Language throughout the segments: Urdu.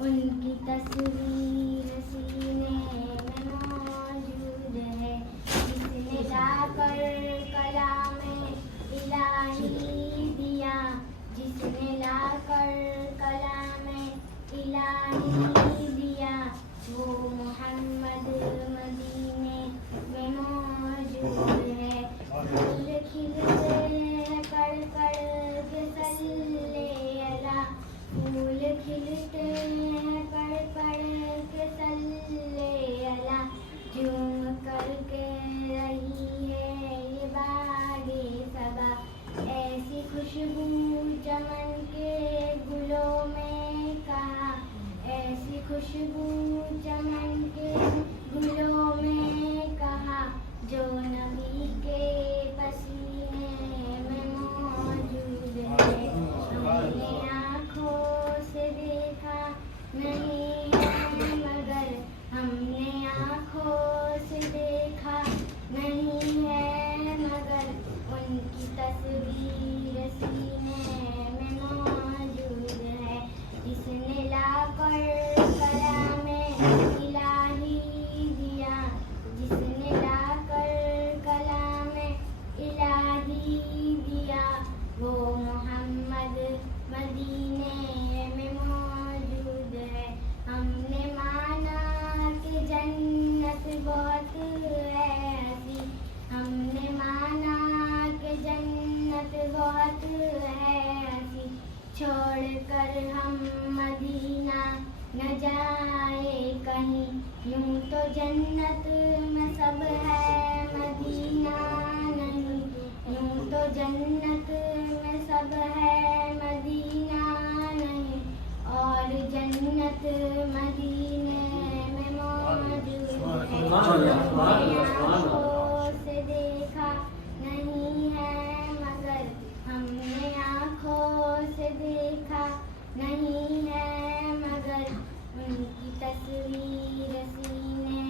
ان کی تصویر سینے میں موجود ہے، جس نے لا کر کلام الہی دیا، جس نے لا کر کلام الہی دیا، وہ محمد مدینے میں موجود ہے۔ پھول کھلتے ہیں کڑ کڑ کے صلی اللہ، پھول کھلتے ہیں کڑ کڑ کے صلی اللہ، جھوم کر کے رہی ہے یہ باغ صبا، ایسی خوشبو چمن کے گلوں میں کہاں، ایسی خوشبو چمن کے گلوں میں کہاں، جو نبی کے پسینے میں موجود ہے۔ ہم نے آنکھوں سے دیکھا نہیں ہے مگر، ہم نے آنکھوں سے دیکھا نہیں ہے مگر، ان کی تصویر سینے میں موجود ہے، جس نے لا کر کلام الہی دیا، جس نے لا کر کلام الہی دیا، وہ محمد مدینے میں موجود ہے۔ ہم نے مانا کہ جنت بہت ہے ہنسی، ہم نے مانا کہ جنت بہت ہے ہنسی، چھوڑ کر ہم مدینہ نہ جائے کہیں، یوں تو جنت میں سب ہے مدینہ نہیں، یوں تو جنت میں سب ہے مدینہ نہیں، اور جنت مدینے میں موجود ہے۔ آنکھوں سے دیکھا نہیں ہے مگر، ہم نے آنکھوں سے دیکھا نہیں ہے مگر، ان کی تصویر سینے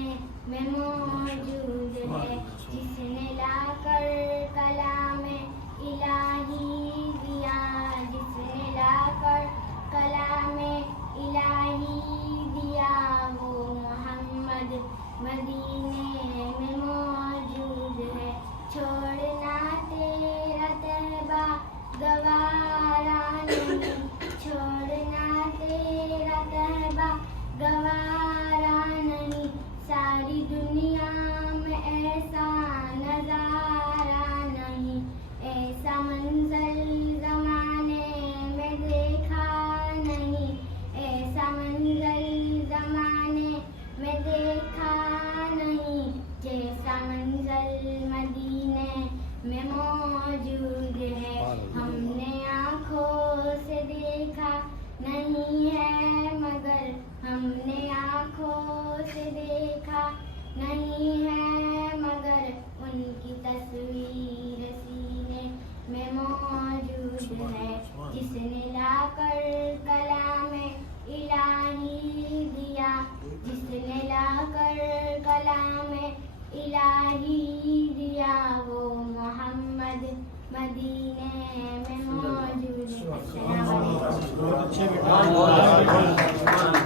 میں موجود ہے، جس نے لا کر کلام الہی دیا، جس نے لا کر کلام الہی دیا، وہ محمد مدینے میں موجود ہے۔ چھوڑنا تیرا تہبہ گوارا نہیں، چھوڑنا تیرا تہبہ گوارا نہیں، ساری دنیا میں ایسا نظارہ نہیں، ایسا منظر زمانے میں دیکھا نہیں، ایسا منظر زمانے میں دیکھا نہیں، جیسا منظر مدینے میں موجود ہے۔ ہم نے آنکھوں سے دیکھا نہیں ہے مگر، ہم نے آنکھوں سے دیکھا نہیں ہے مگر، ان کی تصویر سینے میں موجود ہے، جس نے لا کر کلام الہی دیا، جس نے لا کر کلام الہی دیا، وہ محمد مدینے میں موجود ہے۔ السلام علیکم۔